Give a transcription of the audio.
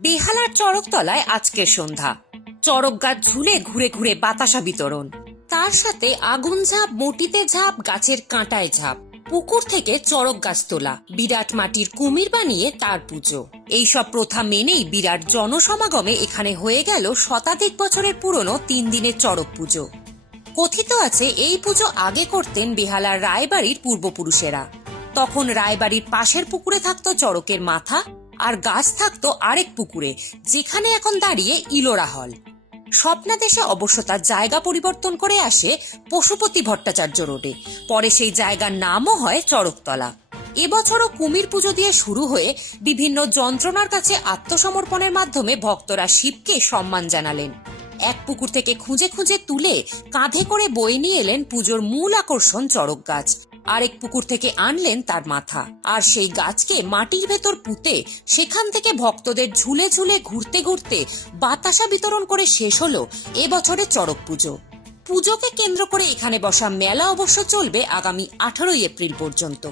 বেহালার চড়কতলায় আজকের সন্ধ্যা। চড়ক গাছ ঝুলে ঘুরে ঘুরে বাতাসা বিতরণ, তার সাথে আগুন ঝাঁপ, মটিতে ঝাঁপ, গাছের কাঁটায় ঝাঁপ, পুকুর থেকে চড়ক গাছ তোলা, বিরাট মাটির কুমির বানিয়ে তার পুজো। এইসব প্রথা মেনেই বিরাট জনসমাগমে এখানে হয়ে গেল শতাধিক বছরের পুরনো 3 দিনের চড়ক পুজো। কথিত আছে এই পুজো আগে করতেন বেহালার রায়বাড়ির পূর্বপুরুষেরা। তখন রায়বাড়ির পাশের পুকুরে থাকতো চড়কের মাথা, আর গাছ থাকতো আরেক পুকুরে, যেখানে এখন দাঁড়িয়ে ইলোরা হল। স্বপ্নাদেশে অবশ্য তার জায়গা পরিবর্তন করে আসে পশুপতি ভট্টাচার্য রোডে। পরে সেই জায়গার নামও হয় চড়কতলা। এবছরও কুমির পুজো দিয়ে শুরু হয়ে বিভিন্ন যন্ত্রণার কাছে আত্মসমর্পণের মাধ্যমে ভক্তরা শিবকে সম্মান জানালেন। এক পুকুর থেকে খুঁজে খুঁজে তুলে কাঁধে করে বয়ে নিয়ে এলেন পুজোর মূল আকর্ষণ চড়ক গাছ। আরেক পুকুর থেকে আনলেন তার মাথা, আর সেই গাছকে মাটির ভেতর পুঁতে সেখান থেকে ভক্তদের ঝুলে ঝুলে ঘুরতে ঘুরতে বাতাসা বিতরণ করে শেষ হলো এবছরের চড়ক পুজো। পুজোকে কেন্দ্র করে এখানে বসা মেলা অবশ্য চলবে আগামী 18 এপ্রিল পর্যন্ত।